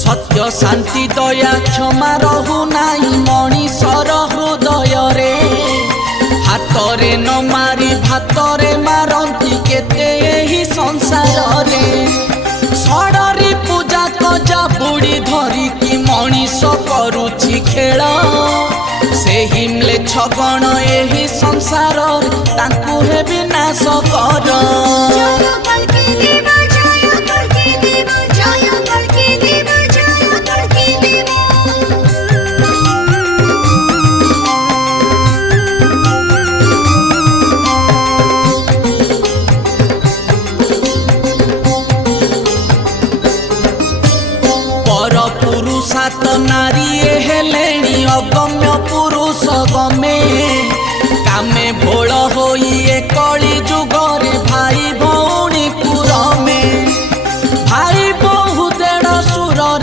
सत्य शांति दया क्षमा रहु नाही मनीषर हृदय रे हातरे न मारी भातरे मारंती केते एही संसार रे सड़री पूजा कजा बुड़ी धरी कि मनीष करुछि खेल सेही म्लेच्छ गण एही संसार तांकु हे विनाश कर पुरुषात नारी हेलेणी अगम्य पुरुष गमे कामे भोल होई कली जुगरे भाई